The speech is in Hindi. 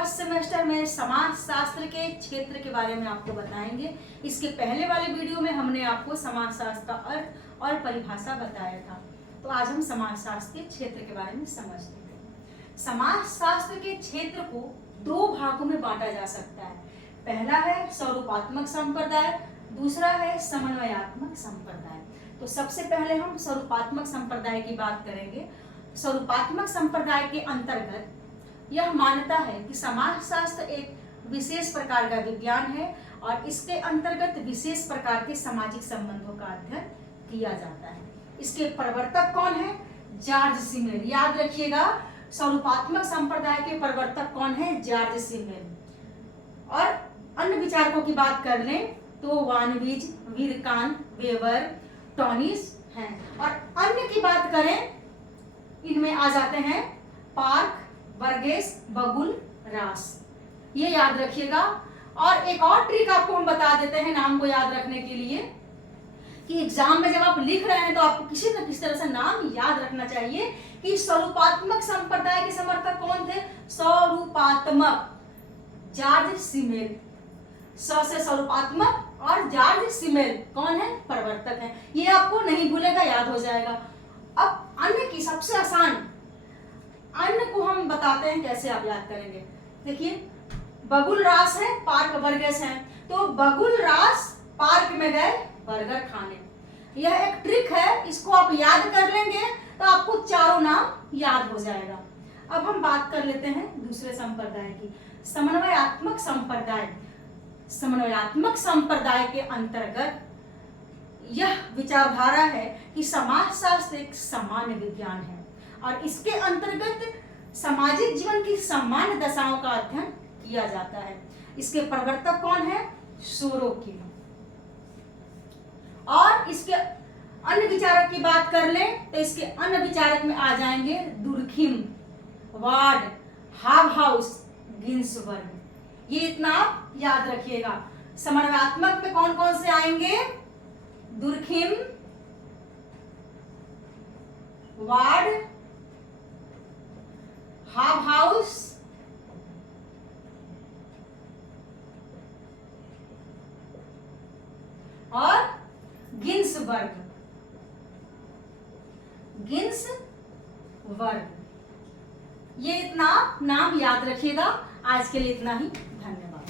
फर्स्ट सेमेस्टर में समाज शास्त्र के क्षेत्र के बारे में आपको बताएंगे। इसके पहले वाले वीडियो में हमने आपको समाज शास्त्र का अर्थ और परिभाषा बताया था। तो आज हम समाज शास्त्र के क्षेत्र के बारे में समझते हैं। समाज शास्त्र के क्षेत्र को दो भागों में बांटा जा सकता है। पहला है स्वरूपात्मक संप्रदाय, दूसरा है समन्वयात्मक संप्रदाय। तो सबसे पहले हम स्वरूपात्मक संप्रदाय की बात करेंगे। स्वरूपात्मक संप्रदाय के अंतर्गत यह मान्यता है कि समाज शास्त्र एक विशेष प्रकार का विज्ञान है और इसके अंतर्गत विशेष प्रकार के सामाजिक संबंधों का अध्ययन किया जाता है। इसके प्रवर्तक कौन है? George Simmel. याद रखिएगा, स्वरूपात्मक संप्रदाय के प्रवर्तक कौन है? George Simmel. और अन्य विचारकों की बात कर लें तो वानविज, विरकान, वेबर, टॉनिस हैं। और अन्य की बात करें, इनमें आ जाते हैं पार्क, बर्गेस, बगुल, रास। ये याद रखिएगा। और एक और ट्रिक आपको हम बता देते हैं नाम को याद रखने के लिए कि एग्जाम में जब आप लिख रहे हैं तो आपको किसी न किसी तरह से नाम याद रखना चाहिए कि स्वरूपात्मक संप्रदाय के समर्थक कौन थे? स्वरूपात्मक, जॉर्ज सिमेल। से स्वरूपात्मक और जॉर्ज सिमेल कौन है? प्रवर्तक है। ये आपको नहीं भूलेगा, याद हो जाएगा। अब अन्य की सबसे आसान, अन्य को हम बताते हैं कैसे आप याद करेंगे। देखिए, बगुल रास है, पार्क बर्गेस है। तो बगुल रास पार्क में गए बर्गर खाने। यह एक ट्रिक है, इसको आप याद कर लेंगे तो आपको चारों नाम याद हो जाएगा। अब हम बात कर लेते हैं दूसरे संप्रदाय की, समन्वयात्मक संप्रदाय। समन्वयात्मक संप्रदाय के अंतर्गत यह विचारधारा है कि समाज शास्त्र एक सामान्य विज्ञान है और इसके अंतर्गत सामाजिक जीवन की सामान्य दशाओं का अध्ययन किया जाता है। इसके प्रवर्तक कौन है? सोरोकिन। और इसके अन्य विचारक की बात कर लें तो इसके अन्य विचारक में आ जाएंगे दुर्खिम, वार्ड, हाबहाउस, गिन्सबर्ग। ये इतना आप याद रखिएगा। समन्वयात्मक में कौन कौन से आएंगे? दुर्खिम, वार्ड, हाबहाउस, और गिन्सबर्ग। गिन्सबर्ग, ये इतना नाम याद रखिएगा। आज के लिए इतना ही।